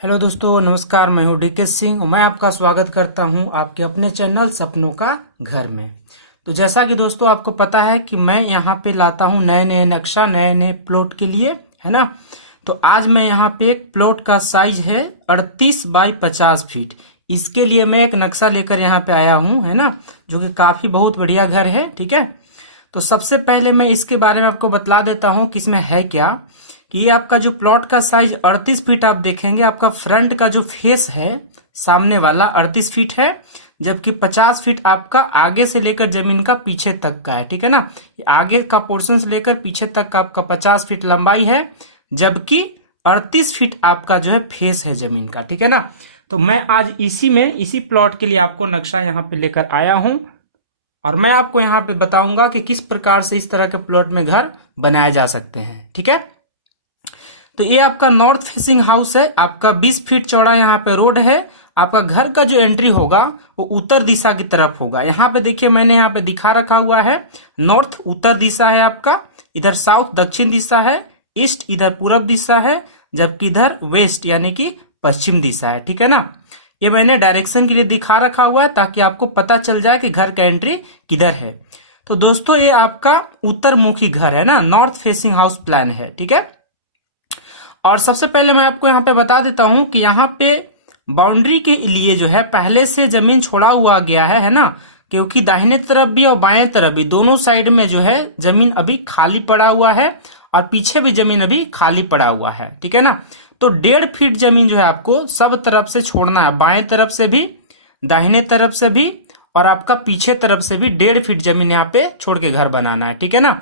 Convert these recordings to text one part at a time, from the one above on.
Hello दोस्तों, नमस्कार। मैं हूं डीके सिंह और मैं आपका स्वागत करता हूं आपके अपने चैनल सपनों का घर में। तो जैसा कि दोस्तों आपको पता है कि मैं यहां पे लाता हूं नए नए नक्शा नए नए प्लॉट के लिए, है ना। तो आज मैं यहां पे एक प्लॉट का साइज है 38 बाई 50 फीट। इसके लिए मैं एक नक्शा लेकर यहाँ पे आया हूँ, है ना, जो कि काफी बहुत बढ़िया घर है। ठीक है, तो सबसे पहले मैं इसके बारे में आपको बतला देता हूँ कि इसमें है क्या। कि ये आपका जो प्लॉट का साइज 38 फीट आप देखेंगे, आपका फ्रंट का जो फेस है सामने वाला 38 फीट है, जबकि 50 फीट आपका आगे से लेकर जमीन का पीछे तक का है। ठीक है ना, आगे का पोर्शन से लेकर पीछे तक का आपका 50 फीट लंबाई है, जबकि 38 फीट आपका जो है फेस है जमीन का। ठीक है ना, तो मैं आज इसी प्लॉट के लिए आपको नक्शा यहाँ पे लेकर आया हूं और मैं आपको यहाँ पे बताऊंगा कि किस प्रकार से इस तरह के प्लॉट में घर बनाए जा सकते हैं। ठीक है, तो ये आपका नॉर्थ फेसिंग हाउस है, आपका 20 फीट चौड़ा यहाँ पे रोड है। आपका घर का जो एंट्री होगा वो उत्तर दिशा की तरफ होगा। यहाँ पे देखिए, मैंने यहाँ पे दिखा रखा हुआ है, नॉर्थ उत्तर दिशा है आपका, इधर साउथ दक्षिण दिशा है, ईस्ट इधर पूरब दिशा है, जबकि इधर वेस्ट यानी कि पश्चिम दिशा है। ठीक है ना, ये मैंने डायरेक्शन के लिए दिखा रखा हुआ है ताकि आपको पता चल जाए कि घर का एंट्री किधर है। तो दोस्तों ये आपका उत्तर मुखी घर है ना, नॉर्थ फेसिंग हाउस प्लान है। ठीक है, और सबसे पहले मैं आपको यहाँ पे बता देता हूं कि यहाँ पे बाउंड्री के लिए जो है पहले से जमीन छोड़ा हुआ गया है ना, क्योंकि दाहिने तरफ भी और बाएं तरफ भी दोनों साइड में जो है जमीन अभी खाली पड़ा हुआ है और पीछे भी जमीन अभी खाली पड़ा हुआ है। ठीक है ना, तो 1.5 फीट जमीन जो है आपको सब तरफ से छोड़ना है, बाएं तरफ से भी, दाहिने तरफ से भी और आपका पीछे तरफ से भी 1.5 फीट जमीन यहाँ पे छोड़ के घर बनाना है। ठीक है ना,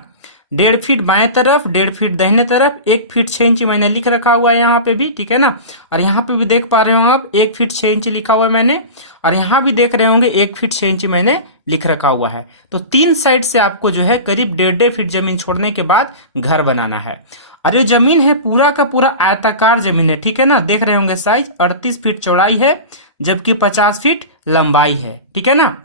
1.5 फीट बाएं तरफ, 1.5 फीट दाहिने तरफ, 1 फीट 6 इंच मैंने लिख रखा हुआ है यहाँ पे भी। ठीक है ना, और यहाँ पे भी देख पा रहे हो आप 1 फीट 6 इंच लिखा हुआ है मैंने, और यहाँ भी देख रहे होंगे 1 फीट 6 इंच मैंने लिख रखा हुआ है। तो 3 साइड से आपको जो है करीब 1.5 फीट जमीन छोड़ने के बाद घर बनाना है। और ये जमीन है पूरा का पूरा आयताकार जमीन है। ठीक है ना, देख रहे होंगे साइज 38 फीट चौड़ाई है, जबकि 50 फीट लंबाई है। ठीक है ना,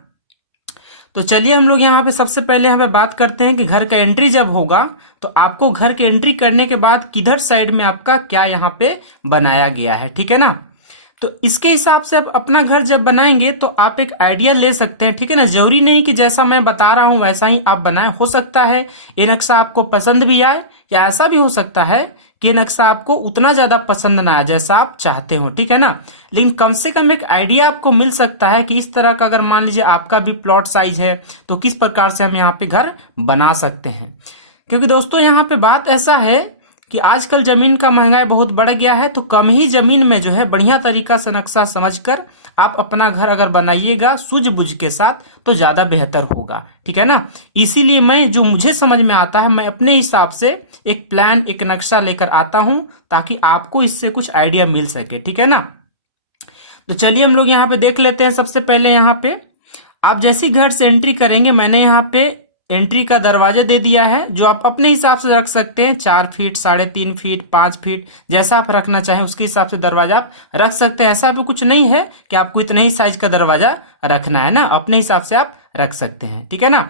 तो चलिए हम लोग यहाँ पे सबसे पहले यहाँ पे बात करते हैं कि घर का एंट्री जब होगा तो आपको घर के एंट्री करने के बाद किधर साइड में आपका क्या यहाँ पे बनाया गया है। ठीक है ना, तो इसके हिसाब से आप अपना घर जब बनाएंगे तो आप एक आइडिया ले सकते हैं। ठीक है ना, जरूरी नहीं कि जैसा मैं बता रहा हूं वैसा ही आप बनाए। हो सकता है ये नक्शा आपको पसंद भी आए, या ऐसा भी हो सकता है कि ये नक्शा आपको उतना ज्यादा पसंद ना आए जैसा आप चाहते हो। ठीक है ना, लेकिन कम से कम एक आइडिया आपको मिल सकता है कि इस तरह का अगर मान लीजिए आपका भी प्लॉट साइज है तो किस प्रकार से हम यहाँ पे घर बना सकते हैं। क्योंकि दोस्तों यहाँ पे बात ऐसा है कि आजकल जमीन का महंगाई बहुत बढ़ गया है, तो कम ही जमीन में जो है बढ़िया तरीका से नक्शा समझकर आप अपना घर अगर बनाइएगा सूझबूझ के साथ तो ज्यादा बेहतर होगा। ठीक है ना, इसीलिए मैं जो मुझे समझ में आता है मैं अपने हिसाब से एक प्लान एक नक्शा लेकर आता हूं ताकि आपको इससे कुछ आइडिया मिल सके। ठीक है ना, तो चलिए हम लोग यहाँ पे देख लेते हैं। सबसे पहले यहाँ पे आप जैसी घर से एंट्री करेंगे, मैंने यहाँ पे एंट्री का दरवाजा दे दिया है जो आप अपने हिसाब से रख सकते हैं, 4 फीट 3.5 फीट 5 फीट जैसा आप रखना चाहें उसके हिसाब से दरवाजा आप रख सकते हैं। ऐसा भी कुछ नहीं है कि आपको इतने ही साइज का दरवाजा रखना है ना, अपने हिसाब से आप रख सकते हैं। ठीक है ना,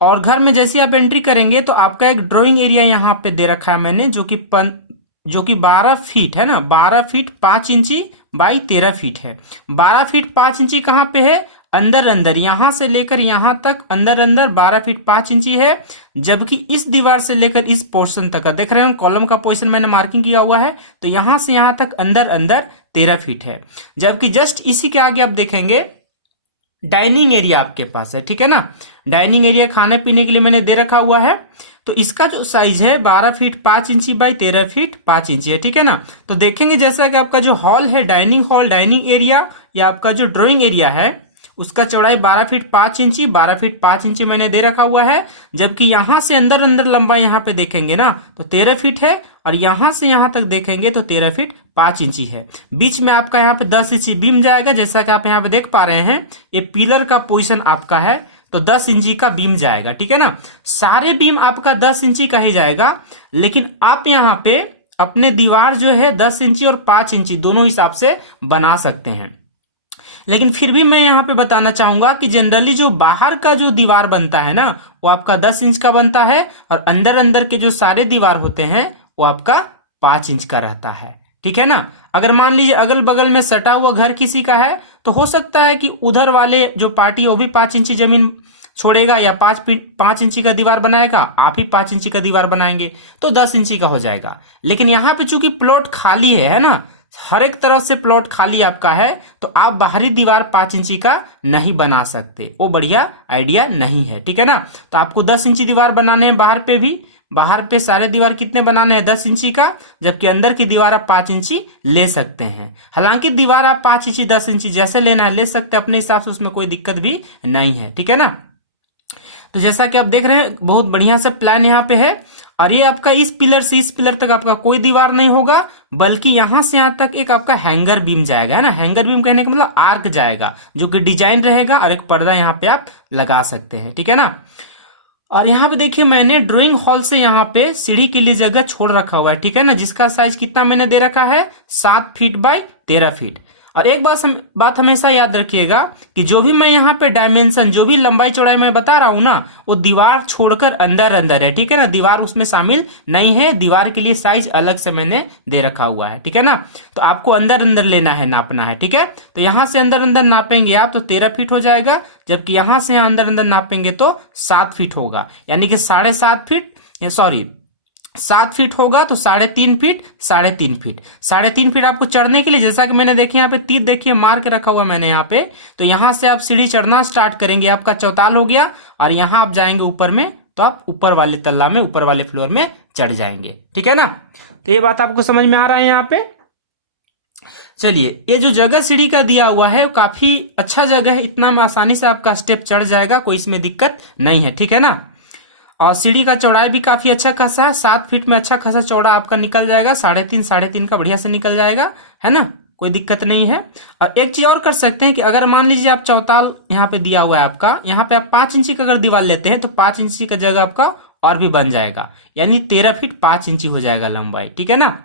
और घर में जैसे आप एंट्री करेंगे तो आपका एक ड्राइंग एरिया यहाँ पे दे रखा है मैंने, जो कि 12 फीट है ना, 12 फीट 5 इंची बाई 13 फीट है। 12 फीट 5 इंची कहाँ पे है, अंदर अंदर, यहां से लेकर यहां तक अंदर अंदर 12 फीट 5 इंची है, जबकि इस दीवार से लेकर इस पोर्शन तक का देख रहे हो कॉलम का पोजीशन मैंने मार्किंग किया हुआ है, तो यहां से यहां तक अंदर अंदर 13 फीट है। जबकि जस्ट इसी के आगे आप देखेंगे डाइनिंग एरिया आपके पास है। ठीक है ना, डाइनिंग एरिया खाने पीने के लिए मैंने दे रखा हुआ है, तो इसका जो साइज है 12 फीट 5 इंची बाई 13 फीट 5 इंची है। ठीक है ना, तो देखेंगे जैसा कि आपका जो हॉल है, डाइनिंग हॉल डाइनिंग एरिया या आपका जो ड्राइंग एरिया है उसका चौड़ाई 12 फीट 5 इंची 12 फीट 5 इंची मैंने दे रखा हुआ है, जबकि यहां से अंदर अंदर लंबाई यहाँ पे देखेंगे ना तो 13 फीट है, और यहां से यहां तक देखेंगे तो 13 फीट 5 इंची है। बीच में आपका यहाँ पे 10 इंची बीम जाएगा, जैसा कि आप यहाँ पे देख पा रहे हैं ये पिलर का पोजीशन आपका है, तो 10 इंची का बीम जाएगा। ठीक है ना, सारे बीम आपका 10 इंची का ही जाएगा, लेकिन आप यहाँ पे अपने दीवार जो है 10 इंची और 5 इंची दोनों हिसाब से बना सकते हैं। लेकिन फिर भी मैं यहाँ पे बताना चाहूंगा कि जनरली जो बाहर का जो दीवार बनता है ना वो आपका 10 इंच का बनता है, और अंदर अंदर के जो सारे दीवार होते हैं वो आपका 5 इंच का रहता है। ठीक है ना। अगर मान लीजिए अगल बगल में सटा हुआ घर किसी का है तो हो सकता है कि उधर वाले जो पार्टी है वो भी 5 इंची जमीन छोड़ेगा या 5 इंची का दीवार बनाएगा, आप ही 5 इंची का दीवार बनाएंगे तो 10 इंची का हो जाएगा। लेकिन यहाँ पे चूंकि प्लॉट खाली है ना, हर एक तरफ से प्लॉट खाली आपका है, तो आप बाहरी दीवार 5 इंची का नहीं बना सकते, वो बढ़िया आइडिया नहीं है, ठीक है ना। तो आपको 10 इंची दीवार बनाने हैं बाहर पे भी, बाहर पे सारे दीवार कितने बनाने हैं 10 इंची का, जबकि अंदर की दीवार आप 5 इंची ले सकते हैं। हालांकि दीवार आप 5 इंची 10 इंची जैसे लेना है ले सकते हैं अपने हिसाब से, उसमें कोई दिक्कत भी नहीं है, ठीक है ना। तो जैसा कि आप देख रहे हैं बहुत बढ़िया सा प्लान यहाँ पे है। और ये आपका इस पिलर से इस पिलर तक आपका कोई दीवार नहीं होगा, बल्कि यहां से यहां तक एक आपका हैंगर बीम जाएगा, है ना। हैंगर बीम कहने का मतलब आर्क जाएगा, जो कि डिजाइन रहेगा, और एक पर्दा यहाँ पे आप लगा सकते हैं, ठीक है ना। और यहाँ पे देखिए मैंने ड्राइंग हॉल से यहाँ पे सीढ़ी के लिए जगह छोड़ रखा हुआ है, ठीक है ना, जिसका साइज कितना मैंने दे रखा है 7 फीट बाय 13 फीट। और एक बात हमेशा याद रखिएगा कि जो भी मैं यहाँ पे डायमेंशन, जो भी लंबाई चौड़ाई मैं बता रहा हूं ना, वो दीवार छोड़कर अंदर अंदर है, ठीक है ना। दीवार उसमें शामिल नहीं है, दीवार के लिए साइज अलग से मैंने दे रखा हुआ है, ठीक है ना। तो आपको अंदर अंदर लेना है, नापना है, ठीक है। तो यहां से अंदर अंदर नापेंगे आप तो 13 फीट हो जाएगा, जबकि यहां से यहां अंदर अंदर नापेंगे तो 7 फीट होगा, यानी कि 7.5 फीट, सॉरी 7 फीट होगा तो 3.5 फीट, 3.5 फीट, 3.5 फीट आपको चढ़ने के लिए, जैसा कि मैंने देखिए यहाँ पे तीर देखिए मार के रखा हुआ मैंने यहाँ पे, तो यहां से आप सीढ़ी चढ़ना स्टार्ट करेंगे, आपका चौताल हो गया, और यहां आप जाएंगे ऊपर में तो आप ऊपर वाले तल्ला में, ऊपर वाले फ्लोर में चढ़ जाएंगे, ठीक है ना। तो ये बात आपको समझ में आ रहा है यहाँ पे। चलिए, ये जो जगह सीढ़ी का दिया हुआ है वो काफी अच्छा जगह है, इतना में आसानी से आपका स्टेप चढ़ जाएगा, कोई इसमें दिक्कत नहीं है, ठीक है ना। और सीढ़ी का चौड़ाई भी काफी अच्छा खासा है, 7 फीट में अच्छा खासा चौड़ा आपका निकल जाएगा, 3.5 का बढ़िया से निकल जाएगा, है ना, कोई दिक्कत नहीं है। और एक चीज और कर सकते हैं कि अगर मान लीजिए आप चौताल यहाँ पे दिया हुआ है आपका, यहाँ पे आप 5 इंची का अगर दीवार लेते हैं तो 5 इंची का जगह आपका और भी बन जाएगा, यानी 13 फीट 5 इंची हो जाएगा लंबाई, ठीक है ना।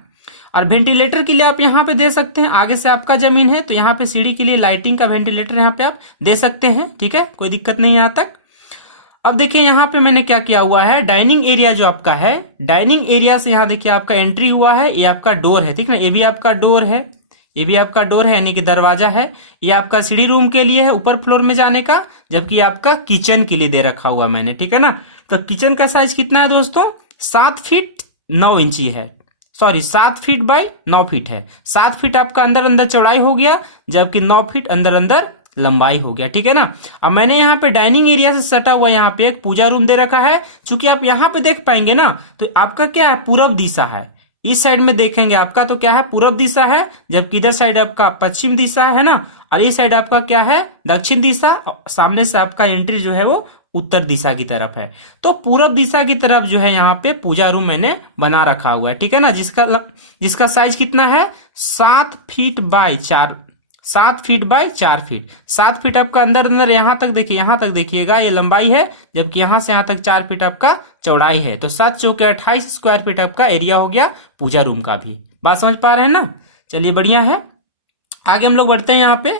और वेंटिलेटर के लिए आप यहाँ पे दे सकते हैं, आगे से आपका जमीन है तो यहाँ पे सीढ़ी के लिए लाइटिंग का वेंटिलेटर यहाँ पे आप दे सकते हैं, ठीक है, कोई दिक्कत नहीं यहाँ तक। अब देखिए यहाँ पे मैंने क्या किया हुआ है, डाइनिंग एरिया जो आपका है, डाइनिंग एरिया से यहाँ देखिए आपका एंट्री हुआ है, ये आपका डोर है, ठीक है ना, ये भी आपका डोर है, ये भी आपका डोर है, यानी कि दरवाजा है। ये आपका सीढ़ी रूम के लिए है ऊपर फ्लोर में जाने का, जबकि आपका किचन के लिए दे रखा हुआ मैंने, ठीक है ना। तो किचन का साइज कितना है दोस्तों, 7 फीट 9 इंची है, सॉरी 7 फीट बाय 9 फीट है। 7 फीट आपका अंदर अंदर चौड़ाई हो गया, जबकि 9 फीट अंदर अंदर लंबाई हो गया, ठीक है ना। अब मैंने यहाँ पे डाइनिंग एरिया से सटा हुआ यहाँ पे एक पूजा रूम दे रखा है, चूंकि आप यहाँ पे देख पाएंगे ना, तो आपका क्या है पूरब दिशा है, इस साइड में देखेंगे आपका तो क्या है पूरब दिशा है, जबकि इधर साइड आपका पश्चिम दिशा है ना, और इस साइड आपका क्या है दक्षिण दिशा, सामने से आपका एंट्री जो है वो उत्तर दिशा की तरफ है। तो पूरब दिशा की तरफ जो है यहाँ पे पूजा रूम मैंने बना रखा हुआ है, ठीक है ना, जिसका साइज कितना है 7 feet by 4, 7 feet by 4 feet, 7 feet आपका अंदर अंदर यहां तक देखिए, यहां तक देखिएगा ये लंबाई है, जबकि यहां से यहां तक 4 फीट आपका चौड़ाई है। तो 7 चौके 28 स्क्वायर फीट आपका एरिया हो गया पूजा रूम का भी। बात समझ पा रहे हैं ना, चलिए बढ़िया है। आगे हम लोग बढ़ते हैं यहाँ पे।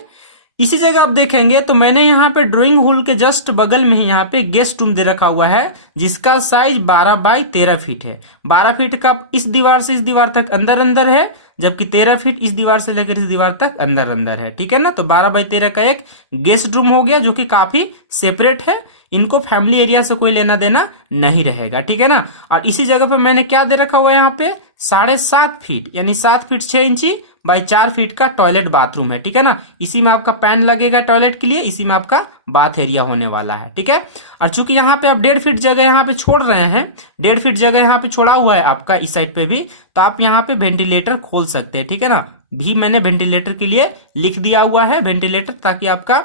इसी जगह आप देखेंगे तो मैंने यहाँ पे ड्राइंग हॉल के जस्ट बगल में ही यहाँ पे गेस्ट रूम दे रखा हुआ है, जिसका साइज 12 बाय 13 फीट है। 12 फीट का इस दीवार से इस दीवार तक अंदर अंदर है, जबकि 13 फीट इस दीवार से लेकर इस दीवार तक अंदर अंदर है, ठीक है ना। तो 12 बाय 13 का एक गेस्ट रूम हो गया, जो कि काफी सेपरेट है, इनको फैमिली एरिया से कोई लेना देना नहीं रहेगा, ठीक है ना। और इसी जगह पे मैंने क्या दे रखा हुआ है यहाँ पे 7.5 फीट, यानी 7 फीट 6 इंची बाय 4 फीट का टॉयलेट बाथरूम है, ठीक है ना। इसी में आपका पैन लगेगा टॉयलेट के लिए, इसी में आपका बाथ एरिया होने वाला है, ठीक है। और चूंकि यहाँ पे आप 1.5 फीट जगह यहाँ पे छोड़ रहे हैं, 1.5 फीट जगह यहाँ पे छोड़ा हुआ है आपका इस साइड पे भी, तो आप यहाँ पे वेंटिलेटर खोल सकते हैं, ठीक है ना। भी मैंने वेंटिलेटर के लिए लिख दिया हुआ है वेंटिलेटर, ताकि आपका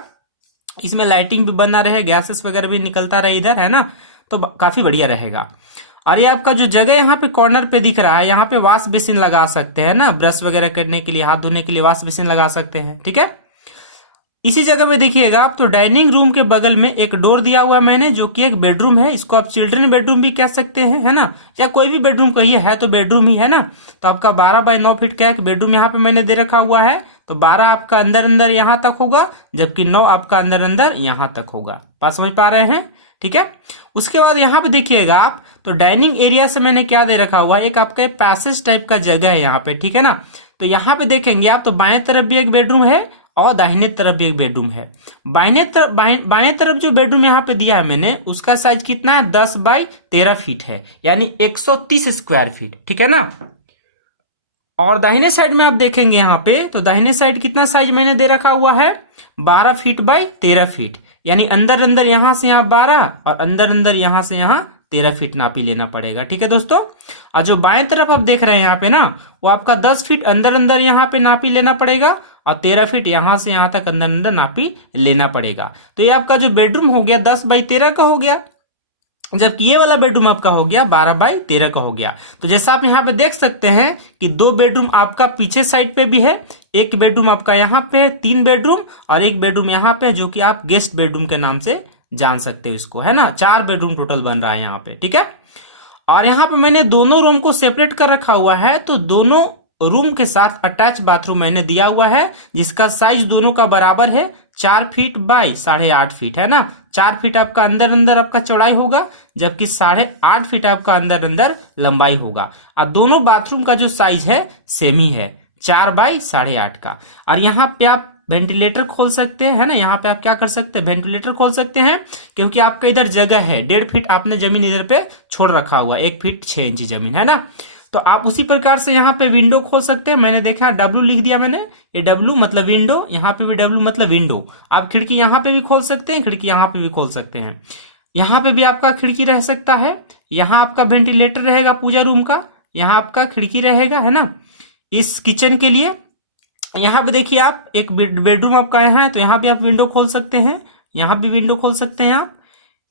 इसमें लाइटिंग भी बना रहे, गैसेस वगैरह भी निकलता रहे इधर, है ना, तो काफी बढ़िया रहेगा। और ये आपका जो जगह यहाँ पे कॉर्नर पे दिख रहा है, यहाँ पे वॉश बेसिन लगा सकते हैं ना, ब्रश वगैरह करने के लिए, हाथ धोने के लिए वॉश बेसिन लगा सकते हैं, ठीक है। इसी जगह में देखिएगा आप तो डाइनिंग रूम के बगल में एक डोर दिया हुआ है मैंने, जो कि एक बेडरूम है, इसको आप चिल्ड्रन बेडरूम भी कह सकते हैं, है ना, या कोई भी बेडरूम कहिए, है तो बेडरूम ही है ना। तो आपका 12 बाय 9 फीट का एक बेडरूम यहाँ पे मैंने दे रखा हुआ है, तो 12 आपका अंदर अंदर यहाँ तक होगा, जबकि 9 आपका अंदर अंदर यहाँ तक होगा। बात समझ पा रहे हैं, ठीक है। उसके बाद यहाँ पे देखिएगा आप तो डाइनिंग एरिया से मैंने क्या दे रखा हुआ है, एक आपका पैसेज टाइप का जगह है यहाँ पे, ठीक है ना। तो यहाँ पे देखेंगे आप तो बाएं तरफ भी एक बेडरूम है और दाहिने तरफ भी एक बेडरूम है। बाएं तरफ जो बेडरूम यहाँ पे दिया है मैंने, उसका साइज कितना है, 10 बाई 13 फीट है, यानी 130 स्क्वायर फीट, ठीक है ना। और दाहिने साइड में आप देखेंगे यहाँ पे, तो दाहिने साइड कितना साइज मैंने दे रखा हुआ है, 12 फीट बाई 13 फीट, यानी अंदर अंदर यहां से यहाँ 12 और अंदर अंदर यहां से यहाँ 13 फीट नापी लेना पड़ेगा, ठीक है दोस्तों। और जो बाएं तरफ आप देख रहे हैं यहाँ पे ना, वो आपका 10 फीट अंदर अंदर यहाँ पे नापी लेना पड़ेगा और 13 फीट यहां से यहां तक अंदर अंदर नापी लेना पड़ेगा। तो ये आपका जो बेडरूम हो गया 10 बाई 13 का हो गया, जबकि ये वाला बेडरूम आपका हो गया 12 बाई 13 का हो गया। तो जैसा आप यहाँ पे देख सकते हैं कि 2 बेडरूम आपका पीछे साइड पे भी है, एक बेडरूम आपका यहाँ पे है, 3 बेडरूम और एक बेडरूम यहाँ पे, जो कि आप गेस्ट बेडरूम के नाम से जान सकते हो इसको, है ना। 4 बेडरूम टोटल बन रहा है यहाँ पे, ठीक है। और यहाँ पे मैंने दोनों रूम को सेपरेट कर रखा हुआ है, तो दोनों रूम के साथ अटैच बाथरूम मैंने दिया हुआ है, जिसका साइज दोनों का बराबर है, 4 फीट बाई 8.5 फीट, है ना। 4 फीट आपका अंदर अंदर आपका चौड़ाई होगा, जबकि 8.5 फीट आपका अंदर अंदर लंबाई होगा। और दोनों बाथरूम का जो साइज है सेम ही है, 4 बाई 8.5 का। और यहाँ पे आप वेंटिलेटर खोल सकते हैं, है ना। यहाँ पे आप क्या कर सकते हैं, वेंटिलेटर खोल सकते हैं, क्योंकि आपका इधर जगह है, 1.5 फीट आपने जमीन इधर पे छोड़ रखा हुआ, 1 फीट 6 इंची जमीन, है ना। तो आप उसी प्रकार से यहाँ पे विंडो खोल सकते हैं। मैंने देखा W लिख दिया मैंने, ये W मतलब विंडो, यहाँ पे भी W मतलब विंडो। आप खिड़की यहाँ पे भी खोल सकते हैं, खिड़की यहाँ पे भी खोल सकते हैं, यहाँ पे भी आपका खिड़की रह सकता है। यहाँ आपका वेंटिलेटर रहेगा पूजा रूम का, यहाँ आपका खिड़की रहेगा, है ना, इस किचन के लिए। यहाँ पे देखिए आप एक बेडरूम आपका यहाँ है, तो यहाँ भी आप विंडो खोल सकते हैं, यहाँ भी विंडो खोल सकते हैं आप।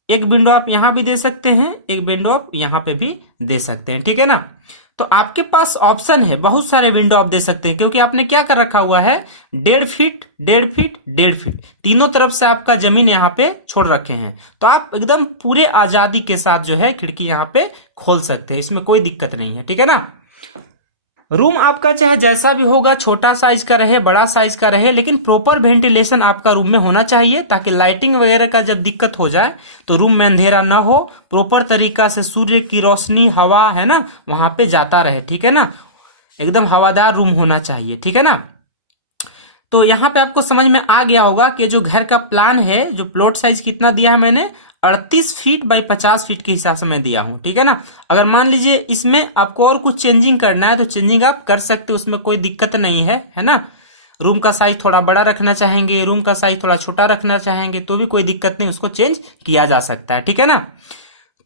एक विंडो आप यहाँ भी दे सकते हैं, एक विंडो आप यहाँ पे भी दे सकते हैं, ठीक है ना। तो आपके पास ऑप्शन है, बहुत सारे विंडो आप दे सकते हैं, क्योंकि आपने क्या कर रखा हुआ है, 1.5 फीट 1.5 फीट 1.5 फीट तीनों तरफ से आपका जमीन यहाँ पे छोड़ रखे हैं। तो आप एकदम पूरे आजादी के साथ जो है खिड़की यहाँ पे खोल सकते हैं, इसमें कोई दिक्कत नहीं है, ठीक है ना। रूम आपका चाहे जैसा भी होगा, छोटा साइज का रहे बड़ा साइज का रहे, लेकिन प्रॉपर वेंटिलेशन आपका रूम में होना चाहिए, ताकि लाइटिंग वगैरह का जब दिक्कत हो जाए तो रूम में अंधेरा ना हो, प्रॉपर तरीका से सूर्य की रोशनी हवा, है ना, वहां पे जाता रहे, ठीक है ना। एकदम हवादार रूम होना चाहिए, ठीक है ना। तो यहाँ पे आपको समझ में आ गया होगा कि जो घर का प्लान है, जो प्लॉट साइज कितना दिया है मैंने, 38 फीट बाई 50 फीट के हिसाब से मैं दिया हूं, ठीक है ना। अगर मान लीजिए इसमें आपको और कुछ चेंजिंग करना है तो चेंजिंग आप कर सकते हो, उसमें कोई दिक्कत नहीं है ना। रूम का साइज थोड़ा बड़ा रखना चाहेंगे, रूम का साइज थोड़ा छोटा रखना चाहेंगे, तो भी कोई दिक्कत नहीं, उसको चेंज किया जा सकता है, ठीक है ना।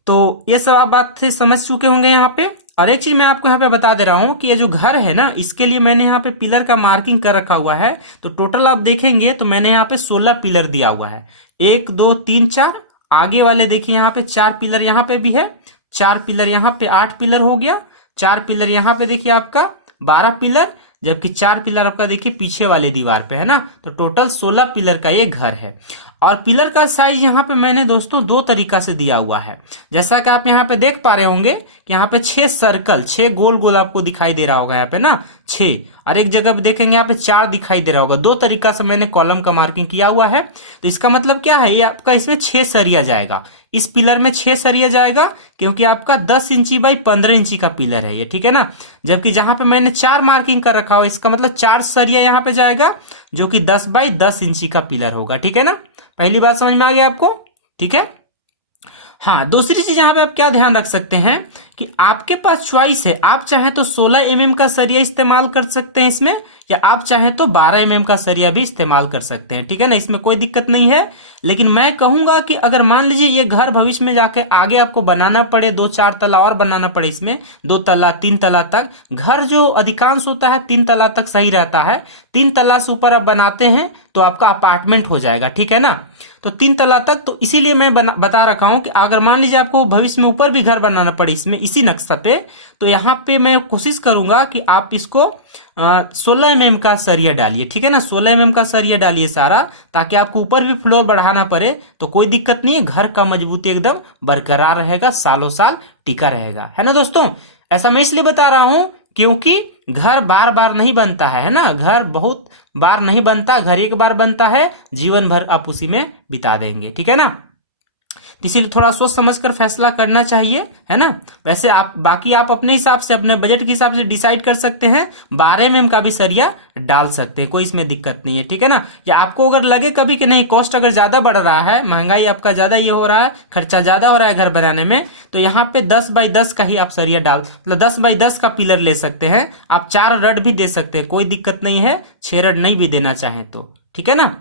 तो ये सब आप बात से समझ चुके होंगे यहाँ पे। और एक चीज मैं आपको यहाँ पे बता दे रहा हूँ कि ये जो घर है ना, इसके लिए मैंने यहाँ पे पिलर का मार्किंग कर रखा हुआ है। तो टोटल आप देखेंगे तो मैंने यहाँ पे 16 पिलर दिया हुआ है, 1 2 3 4, आगे वाले देखिए यहाँ पे 4 पिलर यहाँ पे भी है, 4 पिलर यहाँ पे, 8 पिलर हो गया, 4 पिलर यहाँ पे देखिए आपका 12 पिलर, जबकि 4 पिलर आपका देखिए पीछे वाले दीवार पे, है ना। तो टोटल 16 पिलर का ये घर है। और पिलर का साइज यहाँ पे मैंने दोस्तों 2 तरीका से दिया हुआ है। जैसा कि आप यहाँ पे देख पा रहे होंगे कि यहाँ पे 6 सर्कल, 6 गोल गोल आपको दिखाई दे रहा होगा यहाँ पे ना, 6, और एक जगह पे देखेंगे यहाँ पे 4 दिखाई दे रहा होगा। 2 तरीका से मैंने कॉलम का मार्किंग किया हुआ है। तो इसका मतलब क्या है, ये आपका इसमें 6 सरिया जाएगा, इस पिलर में 6 सरिया जाएगा, क्योंकि आपका 10 इंची बाई 15 इंची का पिलर है ये, ठीक है ना। जबकि जहां पे मैंने 4 मार्किंग कर रखा हो, इसका मतलब 4 सरिया यहाँ पे जाएगा, जो कि 10 बाई 10 इंची का पिलर होगा, ठीक है ना। पहली बात समझ में आ गया आपको, ठीक है। हाँ, दूसरी चीज यहाँ पे आप क्या ध्यान रख सकते हैं कि आपके पास चॉइस है, आप चाहे तो 16 mm का सरिया इस्तेमाल कर सकते हैं इसमें, या आप चाहे तो 12 mm का सरिया भी इस्तेमाल कर सकते हैं, ठीक है ना। इसमें कोई दिक्कत नहीं है। लेकिन मैं कहूंगा कि अगर मान लीजिए ये घर भविष्य में जाके आगे आपको बनाना पड़े, 2-4 तला और बनाना पड़े, इसमें 2 तला 3 तला तक, घर जो अधिकांश होता है 3 तला तक सही रहता है, 3 तला से ऊपर आप बनाते हैं तो आपका अपार्टमेंट हो जाएगा, ठीक है ना। तो 3 तला तक, तो इसीलिए मैं बता रखा हूं कि अगर मान लीजिए आपको भविष्य में ऊपर भी घर बनाना पड़े इसमें, इसी नक्शा पे, तो यहाँ पे मैं कोशिश करूंगा कि आप इसको 16 mm का सरिया डालिए, ठीक है ना। 16 mm का सरिया डालिए सारा, ताकि आपको ऊपर भी फ्लोर बढ़ाना पड़े तो कोई दिक्कत नहीं है, घर का मजबूती एकदम बरकरार रहेगा, सालों साल टिका रहेगा, है ना दोस्तों। ऐसा मैं इसलिए बता रहा हूं क्योंकि घर बार बार नहीं बनता है ना, घर बहुत बार नहीं बनता, घर एक बार बनता है, जीवन भर आप उसी में बिता देंगे, ठीक है ना। तो इसीलिए थोड़ा सोच समझ कर फैसला करना चाहिए, है ना। वैसे आप बाकी आप अपने हिसाब से, अपने बजट के हिसाब से डिसाइड कर सकते हैं, 12 mm का भी सरिया डाल सकते हैं, कोई इसमें दिक्कत नहीं है, ठीक है ना। या आपको अगर लगे कभी कि नहीं कॉस्ट अगर ज्यादा बढ़ रहा है, महंगाई आपका ज्यादा ये हो रहा है, खर्चा ज्यादा हो रहा है घर बनाने में, तो यहाँ पे 10 बाई 10 का ही आप सरिया मतलब 10 बाई 10 का पिलर ले सकते हैं। आप 4 रड भी दे सकते हैं, कोई दिक्कत नहीं है, 6 रड नहीं भी देना चाहें तो, ठीक है ना।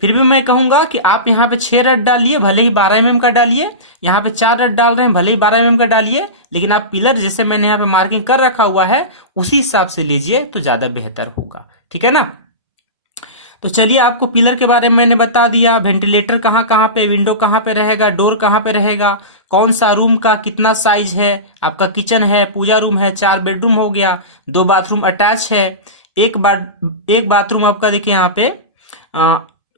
फिर भी मैं कहूंगा कि आप यहाँ पे 6 रड डालिए, भले ही 12 mm का डालिए, यहाँ पे 4 रड डाल रहे हैं, भले ही 12 mm का डालिए, लेकिन आप पिलर जैसे मैंने यहाँ पे मार्किंग कर रखा हुआ है उसी हिसाब से लीजिए तो ज्यादा बेहतर होगा, ठीक है ना। तो चलिए, आपको पिलर के बारे में मैंने बता दिया, वेंटिलेटर कहाँ कहाँ पे, विंडो कहाँ पे रहेगा, डोर कहाँ पे रहेगा, कौन सा रूम का कितना साइज है, आपका किचन है, पूजा रूम है, 4 बेडरूम हो गया, 2 बाथरूम अटैच है, एक बाथरूम आपका देखिए यहाँ पे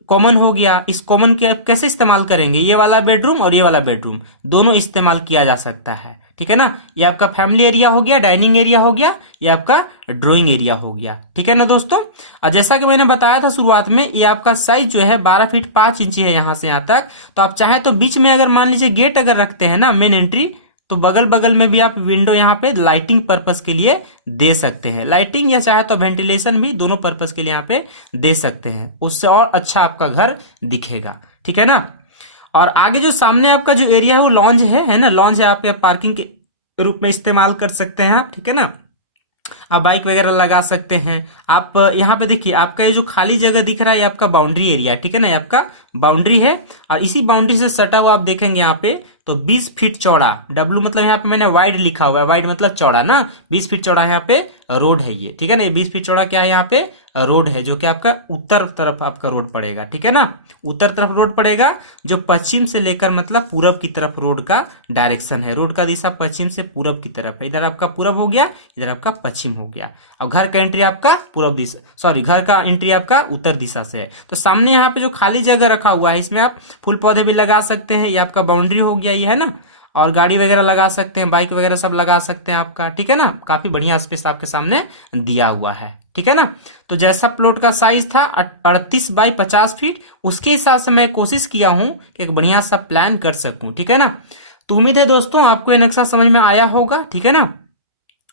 कॉमन हो गया। इस कॉमन के आप कैसे इस्तेमाल करेंगे, ये वाला बेडरूम और ये वाला बेडरूम दोनों इस्तेमाल किया जा सकता है, ठीक है ना। ये आपका फैमिली एरिया हो गया, डाइनिंग एरिया हो गया, ये आपका ड्राइंग एरिया हो गया, ठीक है ना दोस्तों। और जैसा कि मैंने बताया था शुरुआत में, ये आपका साइज जो है 12 फीट 5 इंची है यहाँ से यहाँ तक। तो आप चाहे तो बीच में अगर मान लीजिए गेट अगर रखते हैं ना, मेन एंट्री, तो बगल बगल में भी आप विंडो यहाँ पे लाइटिंग पर्पस के लिए दे सकते हैं, लाइटिंग या चाहे तो वेंटिलेशन भी, दोनों पर्पस के लिए यहाँ पे दे सकते हैं, उससे और अच्छा आपका घर दिखेगा, ठीक है ना। और आगे जो सामने आपका जो एरिया है वो लॉन्ज है ना, लॉन्ज है, आप पार्किंग के रूप में इस्तेमाल कर सकते हैं आप, ठीक है ना। आप बाइक वगैरह लगा सकते हैं। आप यहाँ पे देखिए, आपका ये जो खाली जगह दिख रहा है ये आपका बाउंड्री एरिया, ठीक है ना, ये आपका बाउंड्री है। और इसी बाउंड्री से सटा हुआ आप देखेंगे यहाँ पे तो 20 फीट चौड़ा, डब्लू मतलब यहाँ पे मैंने वाइड लिखा हुआ है, वाइड मतलब चौड़ा ना, 20 फीट चौड़ा यहाँ पे रोड है ये, ठीक है ना। ये 20 फीट चौड़ा क्या है, यहाँ पे रोड है, जो कि आपका उत्तर तरफ आपका रोड पड़ेगा, ठीक है ना। उत्तर तरफ रोड पड़ेगा, जो पश्चिम से लेकर मतलब पूरब की तरफ रोड का डायरेक्शन है, रोड का दिशा पश्चिम से पूरब की तरफ है। इधर आपका पूरब हो गया, इधर आपका पश्चिम हो गया। अब घर का एंट्री आपका पूरब दिशा, सॉरी, घर का एंट्री आपका उत्तर दिशा से है। तो सामने यहाँ पे जो खाली जगह रखा हुआ है, इसमें आप फूल पौधे भी लगा सकते हैं, ये आपका बाउंड्री हो गया ये, है ना। और गाड़ी वगैरह लगा सकते हैं, बाइक वगैरह सब लगा सकते हैं आपका, ठीक है ना। काफी बढ़िया स्पेस आपके सामने दिया हुआ है, ठीक है ना। तो जैसा प्लॉट का साइज था 38 बाई 50 फीट, उसके हिसाब से मैं कोशिश किया हूं कि एक बढ़िया सा प्लान कर सकूं, ठीक है ना। तो उम्मीद है दोस्तों आपको ये नक्शा समझ में आया होगा, ठीक है ना।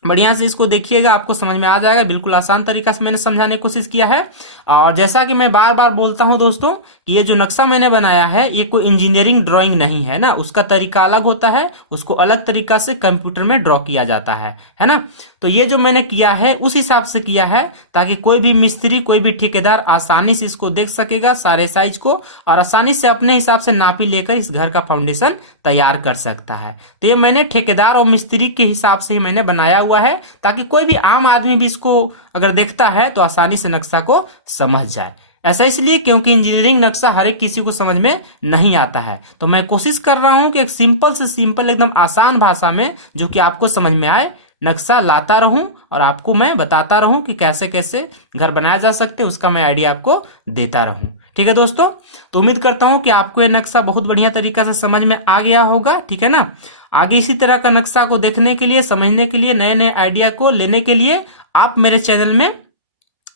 बढ़िया से इसको देखिएगा, आपको समझ में आ जाएगा। बिल्कुल आसान तरीका से मैंने समझाने की कोशिश किया है। और जैसा कि मैं बार बार बोलता हूं दोस्तों कि ये जो नक्शा मैंने बनाया है ये कोई इंजीनियरिंग ड्राइंग नहीं है ना, उसका तरीका अलग होता है, उसको अलग तरीका से कंप्यूटर में ड्रॉ किया जाता है ना। तो ये जो मैंने किया है उस हिसाब से किया है ताकि कोई भी मिस्त्री, कोई भी ठेकेदार आसानी से इसको देख सकेगा सारे साइज को, और आसानी से अपने हिसाब से नापी लेकर इस घर का फाउंडेशन तैयार कर सकता है। तो ये मैंने ठेकेदार और मिस्त्री के हिसाब से ही मैंने बनाया हुआ है ताकि कोई भी आम आदमी भी इसको अगर देखता है तो आसानी से नक्शा को समझ जाए। ऐसा इसलिए क्योंकि इंजीनियरिंग नक्शा हर एक किसी को समझ में नहीं आता है। तो मैं कोशिश कर रहा हूं कि एक सिंपल से सिंपल एकदम आसान भाषा में जो कि आपको समझ में आए नक्शा लाता रहूं और आपको मैं बताता रहूं कि कैसे कैसे घर बनाया जा सकते, उसका मैं आइडिया आपको देता रहूं। ठीक है दोस्तों, तो उम्मीद करता हूं कि आपको ये नक्शा बहुत बढ़िया तरीका से समझ में आ गया होगा, ठीक है ना। आगे इसी तरह का नक्शा को देखने के लिए, समझने के लिए, नए नए आइडिया को लेने के लिए आप मेरे चैनल में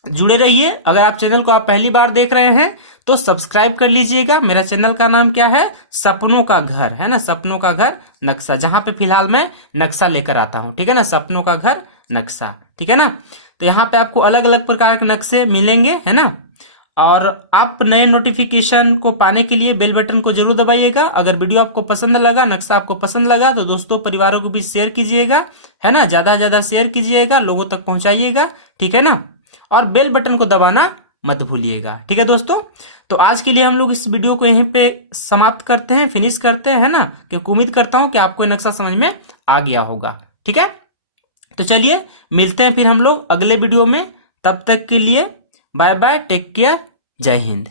जुड़े रहिए। अगर आप चैनल को आप पहली बार देख रहे हैं तो सब्सक्राइब कर लीजिएगा। मेरा चैनल का नाम क्या है, सपनों का घर, है ना, सपनों का घर नक्शा, जहां पे फिलहाल मैं नक्शा लेकर आता हूं, ठीक है ना, सपनों का घर नक्शा, ठीक है ना। तो यहाँ पे आपको अलग अलग प्रकार के नक्शे मिलेंगे, है ना। और आप नए नोटिफिकेशन को पाने के लिए बेल बटन को जरूर दबाइएगा। अगर वीडियो आपको पसंद लगा, नक्शा आपको पसंद लगा तो दोस्तों परिवारों को भी शेयर कीजिएगा, है ना, ज्यादा से ज्यादा शेयर कीजिएगा, लोगों तक पहुंचाइएगा, ठीक है ना। और बेल बटन को दबाना मत भूलिएगा, ठीक है दोस्तों। तो आज के लिए हम लोग इस वीडियो को यहीं पे समाप्त करते हैं, फिनिश करते हैं, है ना, क्योंकि उम्मीद करता हूं कि आपको ये नक्शा समझ में आ गया होगा, ठीक है। तो चलिए मिलते हैं फिर हम लोग अगले वीडियो में, तब तक के लिए बाय बाय, टेक केयर, जय हिंद।